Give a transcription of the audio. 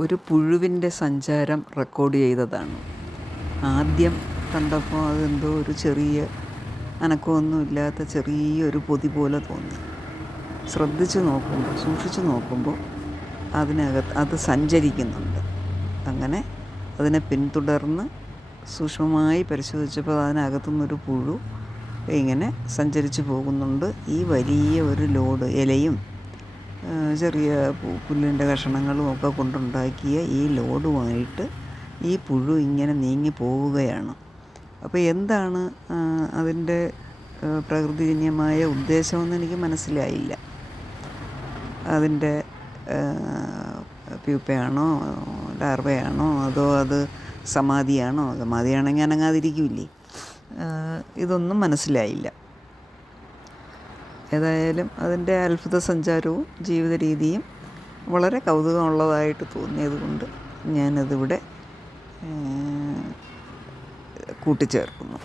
ഒരു പുഴുവിൻ്റെ സഞ്ചാരം റെക്കോർഡ് ചെയ്തതാണ്. ആദ്യം കണ്ടപ്പോൾ അതെന്തോ ഒരു ചെറിയ അനക്കമൊന്നുമില്ലാത്ത ചെറിയൊരു പൊതി പോലെ തോന്നി. സൂക്ഷിച്ചു നോക്കുമ്പോൾ അതിനകത്ത് അത് സഞ്ചരിക്കുന്നുണ്ട്. അങ്ങനെ അതിനെ പിന്തുടർന്ന് സൂക്ഷ്മമായി പരിശോധിച്ചപ്പോൾ അതിനകത്തുനിന്നൊരു പുഴു ഇങ്ങനെ സഞ്ചരിച്ച് പോകുന്നുണ്ട്. ഈ വലിയ ഒരു ലോഡ് ഇലയും ചെറിയ പുല്ലിൻ്റെ കഷണങ്ങളും ഒക്കെ കൊണ്ടുണ്ടാക്കിയ ഈ ലോഡുമായിട്ട് ഈ പുഴു ഇങ്ങനെ നീങ്ങി പോവുകയാണ്. അപ്പോൾ എന്താണ് അതിൻ്റെ പ്രകൃതിജന്യമായ ഉദ്ദേശമെന്ന് എനിക്ക് മനസ്സിലായില്ല. അതിൻ്റെ പ്യൂപ്പയാണോ ലാർവയാണോ അതോ അത് സമാധിയാണോ? സമാധിയാണെങ്കിൽ അനങ്ങാതിരിക്കില്ലേ? ഇതൊന്നും മനസ്സിലായില്ല. ഏതായാലും അതിൻ്റെ അത്ഭുത സഞ്ചാരവും ജീവിത രീതിയും വളരെ കൗതുകമുള്ളതായിട്ട് തോന്നിയത് കൊണ്ട് ഞാനതിവിടെ കൂട്ടിച്ചേർക്കുന്നു.